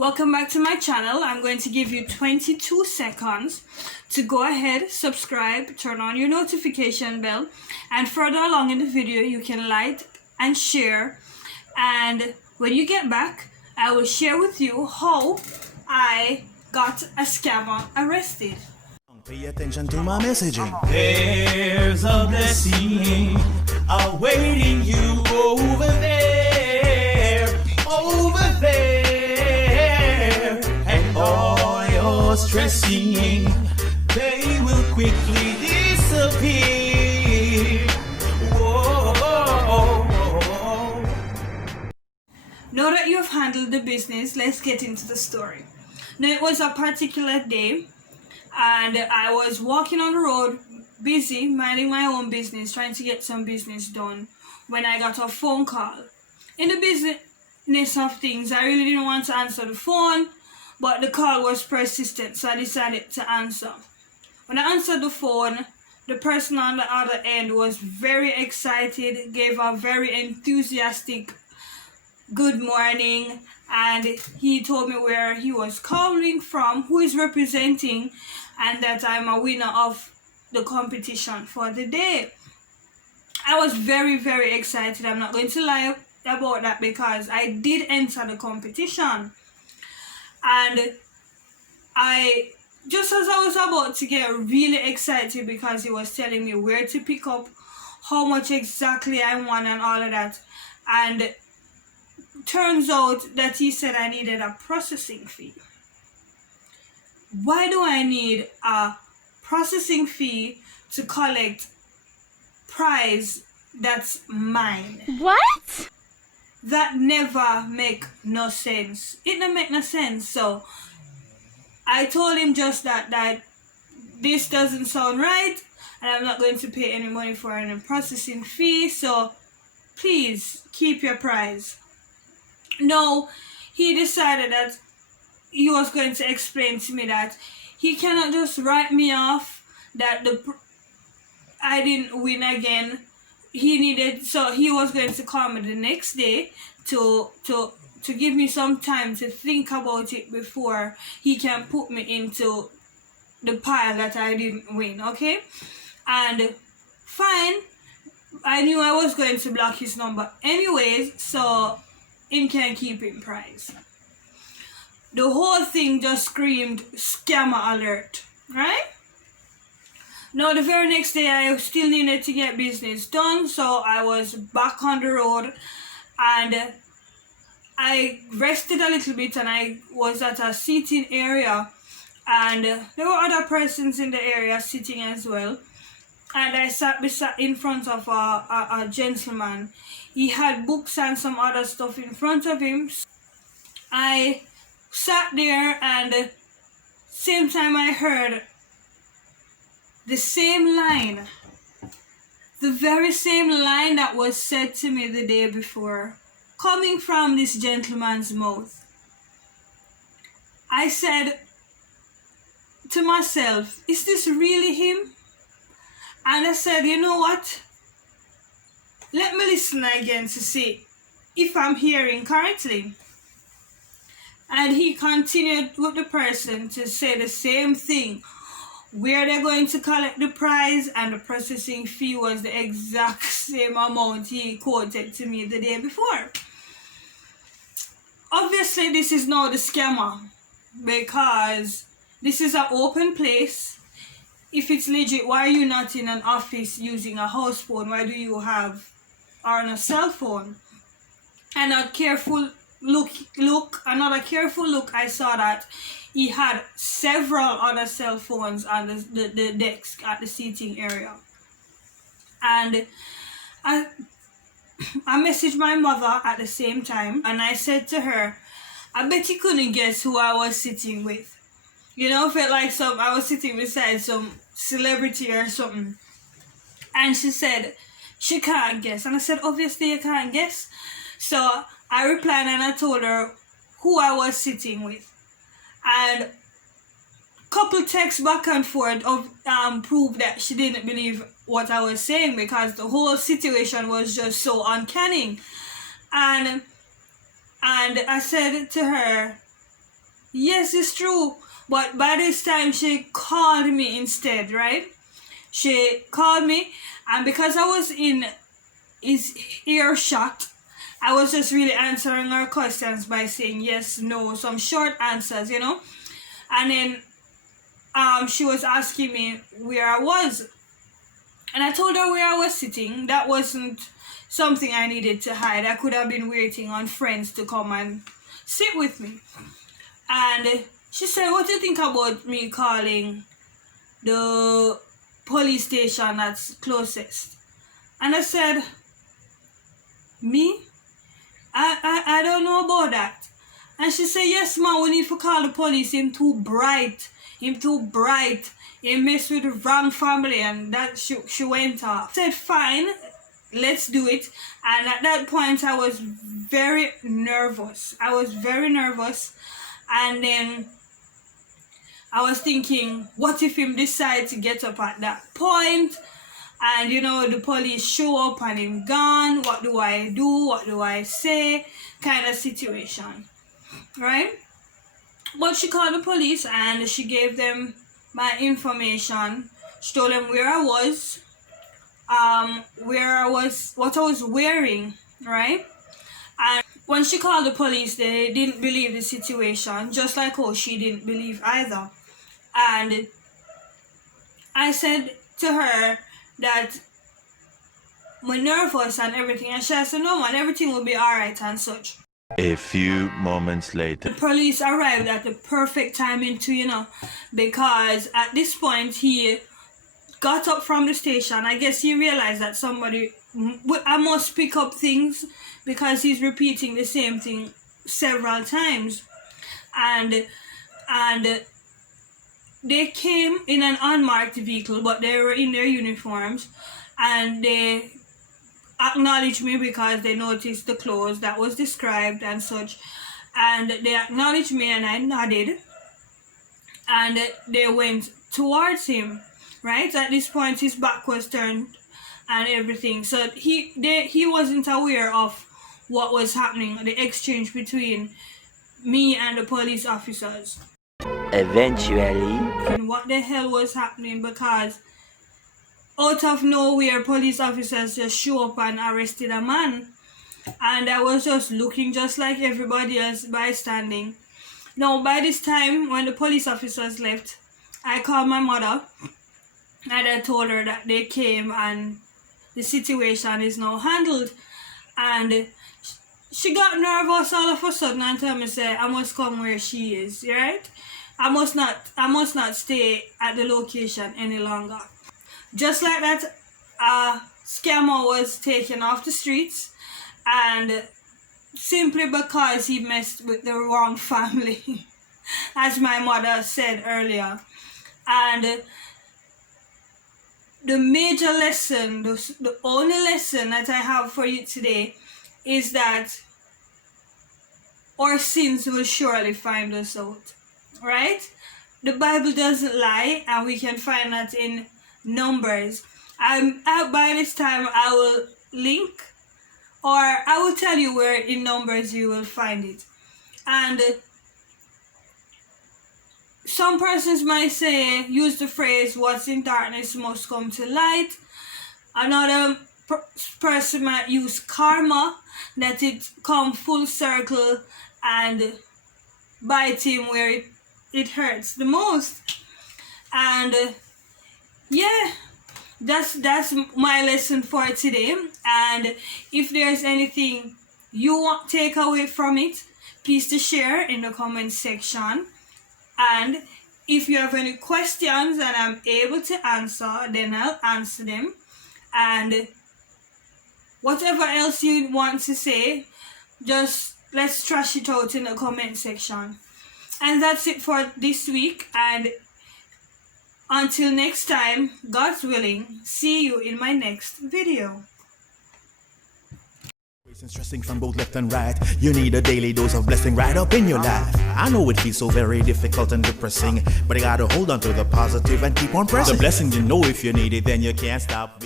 Welcome back to my channel. I'm going to give you 22 seconds to go ahead, subscribe, turn on your notification bell, and further along in the video you can like and share. And when you get back, I will share with you how I got a scammer arrested. Pay attention to my messaging. There's a blessing awaiting you over there, and all your stressing, they will quickly disappear. Whoa. Now that you've handled the business, let's get into the story. Now, it was a particular day, and I was walking on the road, busy, minding my own business, trying to get some business done, when I got a phone call. In the business of things, I really didn't want to answer the phone, but the call was persistent, so I decided to answer. When I answered the phone, the person on the other end was very excited, gave a very enthusiastic good morning, and he told me where he was calling from, who is representing, and that I'm a winner of the competition for the day. I was very, very excited. I'm not going to lie about that because I did enter the competition. And just as I was about to get really excited because he was telling me where to pick up, how much exactly I won and all of that. And turns out that he said I needed a processing fee. Why do I need a processing fee to collect prize that's mine? What? That never make no sense. It don't make no sense. So I told him just that this doesn't sound right, and I'm not going to pay any money for any processing fee, so please keep your prize. No, he decided that he was going to explain to me that he cannot just write me off, that I didn't win again. So he was going to call me the next day to give me some time to think about it before he can put me into the pile that I didn't win, okay? And fine, I knew I was going to block his number anyways, so him can keep in prize. The whole thing just screamed scammer alert, right? Now, the very next day, I still needed to get business done, so I was back on the road, and I rested a little bit, and I was at a seating area, and there were other persons in the area sitting as well, and I sat in front of a gentleman. He had books and some other stuff in front of him. I sat there, and same time I heard the same line, the very same line that was said to me the day before, coming from this gentleman's mouth. I said to myself, is this really him? And I said, you know what? Let me listen again to see if I'm hearing correctly. And he continued with the person to say the same thing, where they're going to collect the prize, and the processing fee was the exact same amount he quoted to me the day before. Obviously, this is now the scammer, because this is an open place. If it's legit, why are you not in an office using a house phone? Why do you have on a cell phone? And another careful look, I saw that he had several other cell phones on the desk at the seating area. And I messaged my mother at the same time, and I said to her, I bet you couldn't guess who I was sitting with. You know, felt like I was sitting beside some celebrity or something. And she said, she can't guess. And I said, obviously you can't guess. So I replied and I told her who I was sitting with. And couple texts back and forth of proved that she didn't believe what I was saying, because the whole situation was just so uncanny. And I said to her, Yes, it's true. But by this time, she called me instead, right? She called me, and because I was in his earshot, I was just really answering her questions by saying yes, no, some short answers, And then she was asking me where I was. And I told her where I was sitting. That wasn't something I needed to hide. I could have been waiting on friends to come and sit with me. And she said, what do you think about me calling the police station that's closest? And I said, me? I don't know about that. And she said, yes, ma, we need to call the police. Him too bright. He messed with the wrong family, and that she went off. I said, fine, let's do it. And at that point, I was very nervous. And then I was thinking, what if him decide to get up at that point? And the police show up and him gone. What do I do? What do I say? Kind of situation, right? But she called the police and she gave them my information. She told them where I was, what I was wearing, right? And when she called the police, they didn't believe the situation, just like how she didn't believe either. And I said to her that I'm nervous and everything, and she said, no man, everything will be alright and such. A few moments later. The police arrived at the perfect timing too, because at this point he got up from the station. I guess he realized that I must pick up things because he's repeating the same thing several times. And they came in an unmarked vehicle, but they were in their uniforms, and they acknowledged me because they noticed the clothes that was described and such. And they acknowledged me and I nodded, and they went towards him, right? At this point his back was turned and everything, so he wasn't aware of what was happening, the exchange between me and the police officers. Eventually, And what the hell was happening, because out of nowhere police officers just show up and arrested a man, and I was just looking just like everybody else bystanding. Now by this time, when the police officers left, I called my mother and I told her that they came and the situation is now handled. And she got nervous all of a sudden and told me, say, I must come where she is, right? I must not stay at the location any longer. Just like that, a scammer was taken off the streets, and simply because he messed with the wrong family, as my mother said earlier. And the major lesson, the only lesson that I have for you today is that our sins will surely find us out, right? The Bible doesn't lie, and we can find that in Numbers. By this time I will link, or I will tell you where in Numbers you will find it. And some persons might say, use the phrase, what's in darkness must come to light. Another person might use karma, that it come full circle and bite him where it hurts the most. And yeah, that's my lesson for today. And if there's anything you want to take away from it, please to share in the comment section. And if you have any questions and I'm able to answer, then I'll answer them. And whatever else you want to say, just let's trash it out in the comment section. And that's it for this week, and until next time, God's willing, see you in my next video. Stressing from both left and right, you need a daily dose of blessing right up in your life. I know it feels so very difficult and depressing, but you gotta hold on to the positive and keep on pressing. The blessing, you know, if you need it, then you can't stop.